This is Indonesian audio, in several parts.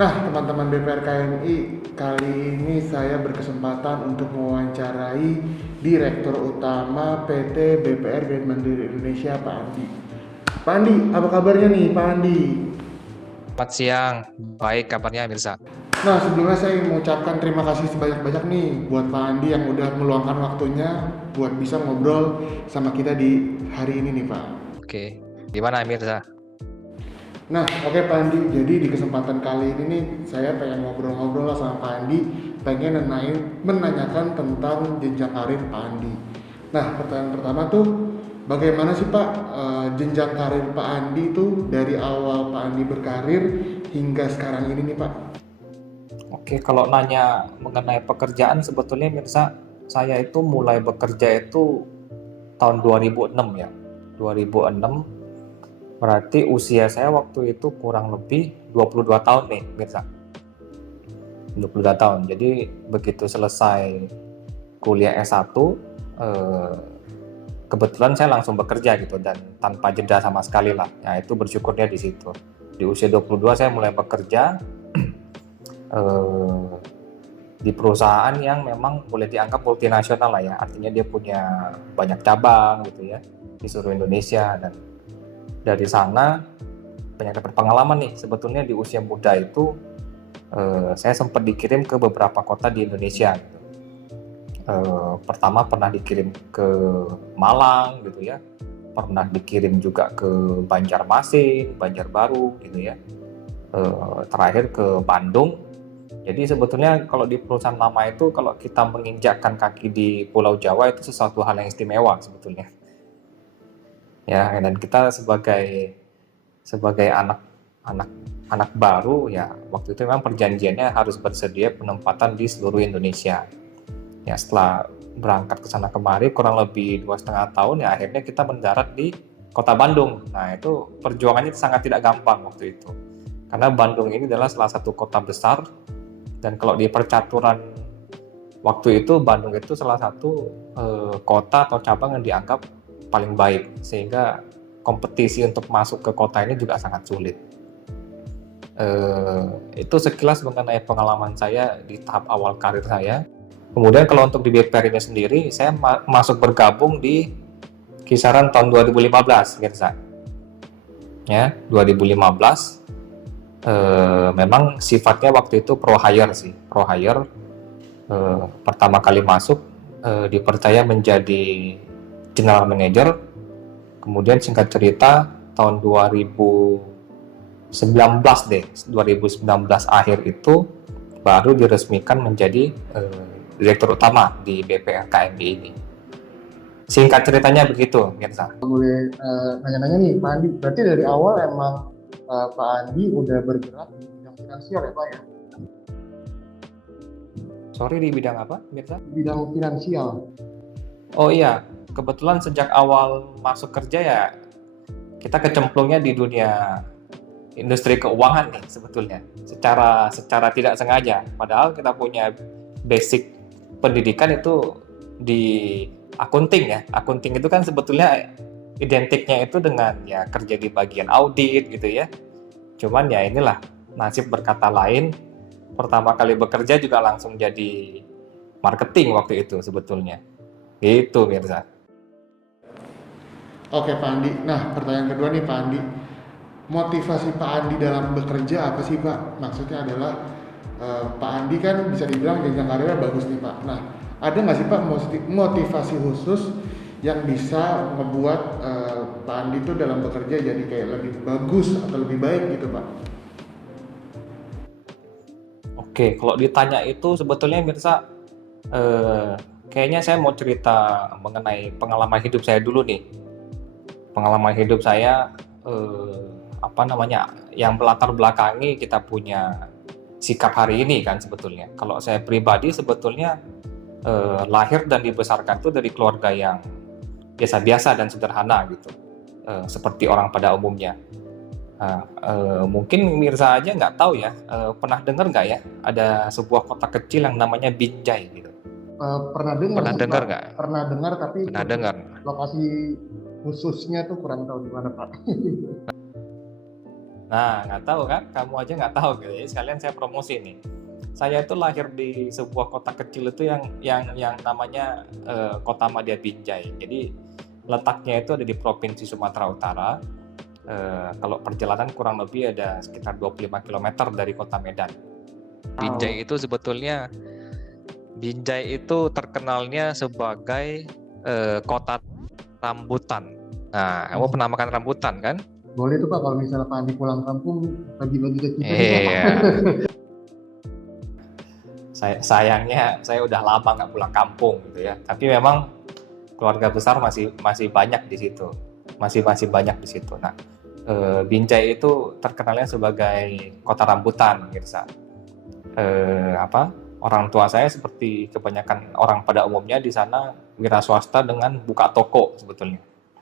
Nah, teman-teman BPR KMI, kali ini saya berkesempatan untuk mewawancarai Direktur Utama PT BPR Grand Mandiri Indonesia, Pak Andi. Pak Andi, apa kabarnya nih, Pak Andi? Selamat siang, baik kabarnya Mirza. Nah, sebelumnya saya mengucapkan terima kasih sebanyak-banyak nih buat Pak Andi yang udah meluangkan waktunya buat bisa ngobrol sama kita di hari ini nih, Pak. Oke, gimana Mirza? Nah, oke Pak Andi. Jadi di kesempatan kali ini nih, saya pengen ngobrol-ngobrol lah sama Pak Andi, pengen menanyakan tentang jenjang karir Pak Andi. Nah, pertanyaan pertama tuh, bagaimana sih Pak jenjang karir Pak Andi tuh dari awal Pak Andi berkarir hingga sekarang ini nih Pak? Oke, kalau nanya mengenai pekerjaan sebetulnya Mirza, saya itu mulai bekerja itu tahun 2006 ya. 2006 berarti usia saya waktu itu kurang lebih 22 tahun nih Mirza. 22 tahun. Jadi begitu selesai kuliah S1, kebetulan saya langsung bekerja gitu dan tanpa jeda sama sekali lah. Ya itu bersyukurnya di situ. Di usia 22 saya mulai bekerja eh, di perusahaan yang memang boleh dianggap multinasional lah ya, artinya dia punya banyak cabang gitu ya di seluruh Indonesia. Dan dari sana banyak dapat pengalaman nih. Sebetulnya di usia muda itu saya sempat dikirim ke beberapa kota di Indonesia gitu. Pertama pernah dikirim ke Malang gitu ya, pernah dikirim juga ke Banjarmasin, Banjarbaru gitu ya, terakhir ke Bandung. Jadi sebetulnya kalau di perusahaan lama itu, kalau kita menginjakkan kaki di Pulau Jawa itu sesuatu hal yang istimewa sebetulnya. Ya, dan kita sebagai sebagai anak anak baru ya, waktu itu memang perjanjiannya harus bersedia penempatan di seluruh Indonesia. Ya, setelah berangkat ke sana kemari kurang lebih 2,5 tahun ya, akhirnya kita mendarat di kota Bandung. Nah, itu perjuangannya sangat tidak gampang waktu itu. Karena Bandung ini adalah salah satu kota besar, dan kalau di percaturan waktu itu Bandung itu salah satu kota atau cabang yang dianggap paling baik, sehingga kompetisi untuk masuk ke kota ini juga sangat sulit. Itu sekilas mengenai pengalaman saya di tahap awal karir saya. Kemudian kalau untuk di BPR ini sendiri, saya masuk bergabung di kisaran tahun 2015, Mirza. Ya, 2015. Memang sifatnya waktu itu pro hire sih, pro hire. Pertama kali masuk dipercaya menjadi general manager. Kemudian singkat cerita tahun 2019 deh, 2019 akhir itu baru diresmikan menjadi direktur utama di BPR KMI ini. Singkat ceritanya begitu, Mirza. Boleh nanya-nanya nih Pak Andi, berarti dari awal emang Pak Andi udah bergerak di bidang finansial ya Pak ya? Sorry, di bidang apa, Mirza? Di bidang finansial. Oh iya, kebetulan sejak awal masuk kerja ya, kita kecemplungnya di dunia industri keuangan nih sebetulnya. Secara tidak sengaja. Padahal kita punya basic pendidikan itu di akunting ya. Akunting itu kan sebetulnya identiknya itu dengan ya kerja di bagian audit gitu ya. Cuman ya inilah, nasib berkata lain. Pertama kali bekerja juga langsung jadi marketing waktu itu sebetulnya. Gitu Mirza. Oke Pak Andi, nah pertanyaan kedua nih Pak Andi, motivasi Pak Andi dalam bekerja apa sih Pak? Maksudnya adalah Pak Andi kan bisa dibilang jenjang karirnya bagus nih Pak. Nah, ada nggak sih Pak motivasi khusus yang bisa ngebuat Pak Andi tuh dalam bekerja jadi kayak lebih bagus atau lebih baik gitu Pak? Oke, kalau ditanya itu sebetulnya Mirza, kayaknya saya mau cerita mengenai pengalaman hidup saya dulu nih. Pengalaman hidup saya, apa namanya, yang melatar belakangi kita punya sikap hari ini kan sebetulnya. Kalau saya pribadi sebetulnya lahir dan dibesarkan tuh dari keluarga yang biasa-biasa dan sederhana gitu, seperti orang pada umumnya. Mungkin Mirza aja nggak tahu ya, pernah dengar nggak ya ada sebuah kota kecil yang namanya Binjai gitu. Pernah dengar Pernah sih dengar Pak, nggak? pernah dengar tapi Pernah dengar. lokasi khususnya tuh kurang tahu di mana Pak. Nah, nggak tahu kan? Kamu aja nggak tahu gitu ya. Sekalian saya promosi nih. Saya itu lahir di sebuah kota kecil itu yang namanya Kota Madya Binjai. Jadi letaknya itu ada di Provinsi Sumatera Utara. Kalau perjalanan kurang lebih ada sekitar 25 km dari Kota Medan. Binjai itu sebetulnya terkenalnya sebagai kota rambutan. Nah, kamu pernah makan rambutan kan? Boleh tuh Pak, kalau misalnya Pak Andi pulang kampung bagi-bagi ke kita. Iya. Sayangnya saya udah lama nggak pulang kampung gitu ya. Tapi memang keluarga besar masih banyak di situ, masih banyak di situ. Nah, Binjai itu terkenalnya sebagai kota rambutan, gitu. Orang tua saya seperti kebanyakan orang pada umumnya di sana wira swasta dengan buka toko sebetulnya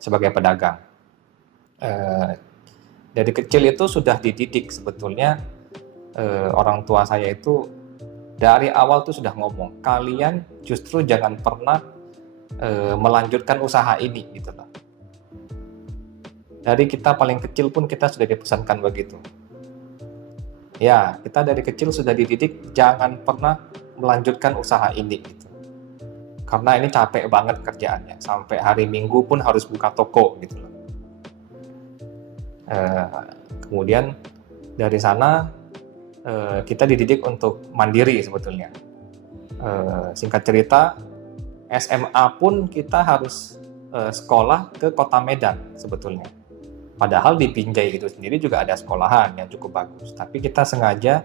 sebagai pedagang. Dari kecil itu sudah dididik sebetulnya, orang tua saya itu dari awal tuh sudah ngomong, kalian justru jangan pernah melanjutkan usaha ini gitu loh. Dari kita paling kecil pun kita sudah dipesankan begitu. Ya, kita dari kecil sudah dididik jangan pernah melanjutkan usaha ini gitu. Karena ini capek banget kerjaannya, sampai hari Minggu pun harus buka toko gitu loh. Kemudian dari sana kita dididik untuk mandiri sebetulnya. Singkat cerita, SMA pun kita harus sekolah ke Kota Medan sebetulnya. Padahal di Binjai itu sendiri juga ada sekolahan yang cukup bagus. Tapi kita sengaja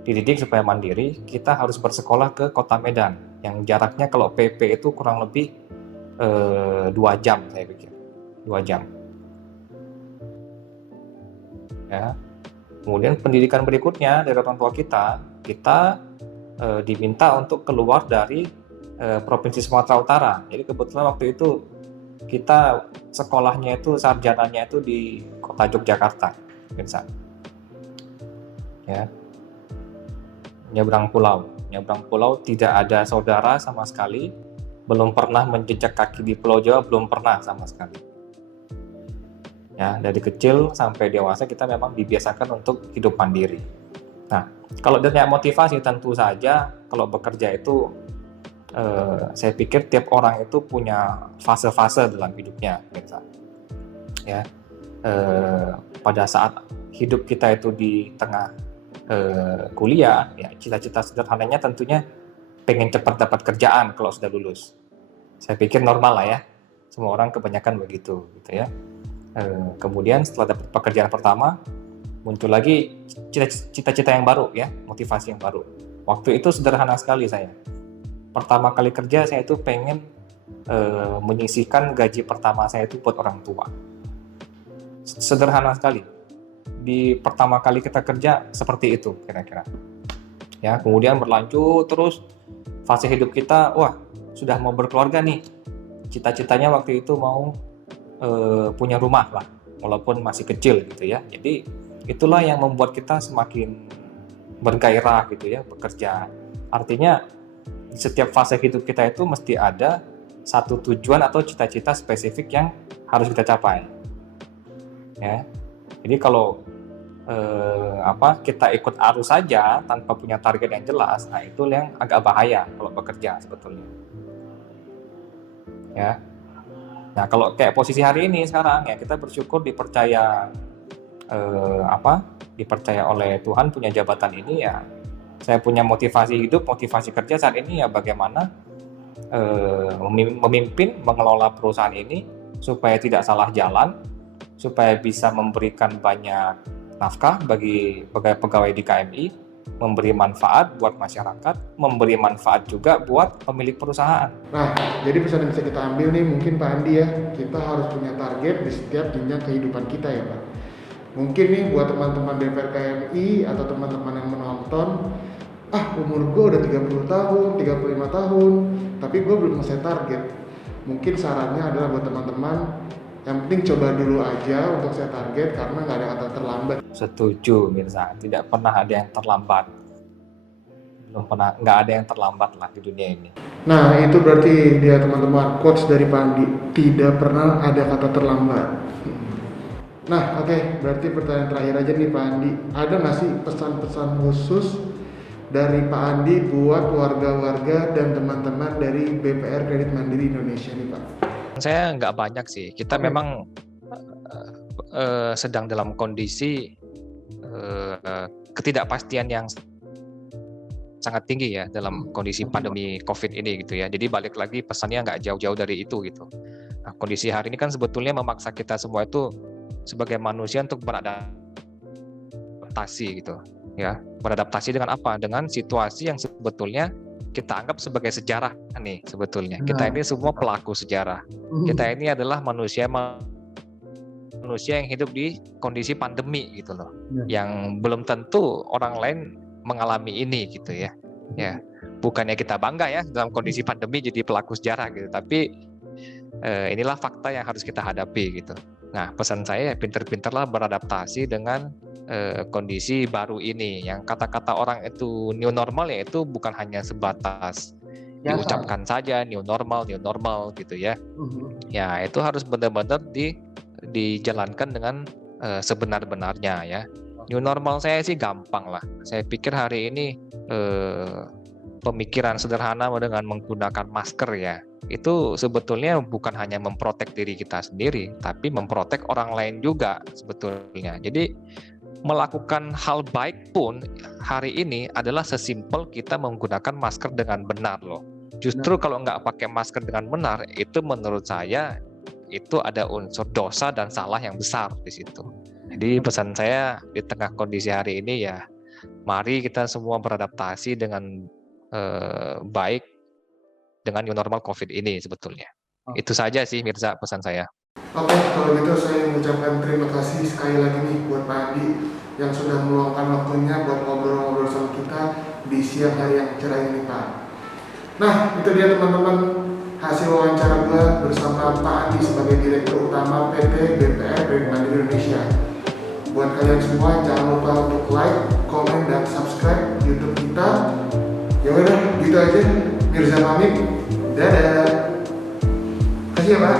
dididik supaya mandiri, kita harus bersekolah ke Kota Medan. Yang jaraknya kalau PP itu kurang lebih 2 jam saya pikir. 2 jam. Ya. Kemudian pendidikan berikutnya dari orang tua kita diminta untuk keluar dari Provinsi Sumatera Utara. Jadi kebetulan waktu itu kita sekolahnya itu sarjananya itu di kota Yogyakarta, bisa. Ya. Nyebrang pulau tidak ada saudara sama sekali, belum pernah menjejak kaki di Pulau Jawa, belum pernah sama sekali. Ya, dari kecil sampai dewasa kita memang dibiasakan untuk hidup mandiri. Nah, kalau ditanya motivasi, tentu saja kalau bekerja itu saya pikir tiap orang itu punya fase-fase dalam hidupnya, gitu. Ya, pada saat hidup kita itu di tengah kuliah, ya cita-cita sederhananya tentunya pengen cepat dapat kerjaan kalau sudah lulus. Saya pikir normal lah ya, semua orang kebanyakan begitu, gitu ya. Kemudian setelah dapat pekerjaan pertama, muncul lagi cita-cita yang baru ya, motivasi yang baru. Waktu itu sederhana sekali saya. Pertama kali kerja saya itu pengen menyisihkan gaji pertama saya itu buat orang tua. Sederhana sekali. Di pertama kali kita kerja seperti itu kira-kira. Ya, kemudian berlanjut terus fase hidup kita, wah sudah mau berkeluarga nih. Cita-citanya waktu itu mau punya rumah lah, walaupun masih kecil gitu ya. Jadi itulah yang membuat kita semakin bergairah gitu ya bekerja. Artinya di setiap fase hidup kita itu mesti ada satu tujuan atau cita-cita spesifik yang harus kita capai. Ya. Jadi kalau kita ikut arus saja tanpa punya target yang jelas, nah itu yang agak bahaya kalau bekerja sebetulnya. Ya. Nah, kalau kayak posisi hari ini sekarang ya kita bersyukur dipercaya dipercaya oleh Tuhan punya jabatan ini ya. Saya punya motivasi hidup, motivasi kerja saat ini ya bagaimana memimpin, mengelola perusahaan ini supaya tidak salah jalan, supaya bisa memberikan banyak nafkah bagi pegawai di KMI, memberi manfaat buat masyarakat, memberi manfaat juga buat pemilik perusahaan. Nah, jadi pesan yang bisa kita ambil nih mungkin Pak Andi ya, kita harus punya target di setiap jenjang kehidupan kita ya Pak. Mungkin nih buat teman-teman DPR KMI atau teman-teman yang menonton, umur gue udah 30 tahun, 35 tahun, tapi gue belum nge-set target. Mungkin sarannya adalah buat teman-teman, yang penting coba dulu aja untuk set target karena nggak ada kata terlambat. Setuju Mirza, tidak pernah ada yang terlambat. Nggak ada yang terlambat lah di dunia ini. Nah itu berarti dia teman-teman quotes dari Pak Andi, tidak pernah ada kata terlambat. Nah, oke, berarti pertanyaan terakhir aja nih Pak Andi. Ada nggak sih pesan-pesan khusus dari Pak Andi buat warga-warga dan teman-teman dari BPR Kredit Mandiri Indonesia nih Pak? Saya nggak banyak sih. Kita Oke. memang sedang dalam kondisi ketidakpastian yang sangat tinggi ya dalam kondisi pandemi COVID ini gitu ya. Jadi balik lagi pesannya nggak jauh-jauh dari itu gitu. Nah, kondisi hari ini kan sebetulnya memaksa kita semua itu sebagai manusia untuk beradaptasi gitu ya. Beradaptasi dengan apa? Dengan situasi yang sebetulnya kita anggap sebagai sejarah nih sebetulnya. Kita ini semua pelaku sejarah. Kita ini adalah manusia yang hidup di kondisi pandemi gitu loh. Yang belum tentu orang lain mengalami ini gitu ya. Ya, bukannya kita bangga ya dalam kondisi pandemi jadi pelaku sejarah gitu, tapi inilah fakta yang harus kita hadapi gitu. Nah, pesan saya pinter-pinterlah beradaptasi dengan kondisi baru ini. Yang kata-kata orang itu new normal ya itu bukan hanya sebatas diucapkan saja new normal gitu ya. Ya, itu harus benar-benar dijalankan dengan sebenar-benarnya ya. New normal saya sih gampang lah. Saya pikir hari ini pemikiran sederhana dengan menggunakan masker ya. Itu sebetulnya bukan hanya memprotek diri kita sendiri, tapi memprotek orang lain juga sebetulnya. Jadi melakukan hal baik pun hari ini adalah sesimpel kita menggunakan masker dengan benar loh. Justru kalau nggak pakai masker dengan benar, itu menurut saya itu ada unsur dosa dan salah yang besar di situ. Jadi pesan saya di tengah kondisi hari ini ya, mari kita semua beradaptasi dengan baik dengan new normal COVID ini sebetulnya. Itu saja sih Mirza pesan saya. Oke, kalau gitu saya mengucapkan terima kasih sekali lagi nih buat Pak Andi yang sudah meluangkan waktunya buat ngobrol-ngobrol sama kita di siang hari yang cerah ini Pak. Nah, itu dia teman-teman hasil wawancara gue bersama Pak Andi sebagai Direktur Utama PT BPR Kredit Mandiri Indonesia. Buat kalian semua jangan lupa untuk like, komen, dan subscribe YouTube kita. Ya udah, gitu aja. Mirza pamit. Dadah. Kasih ya Pak.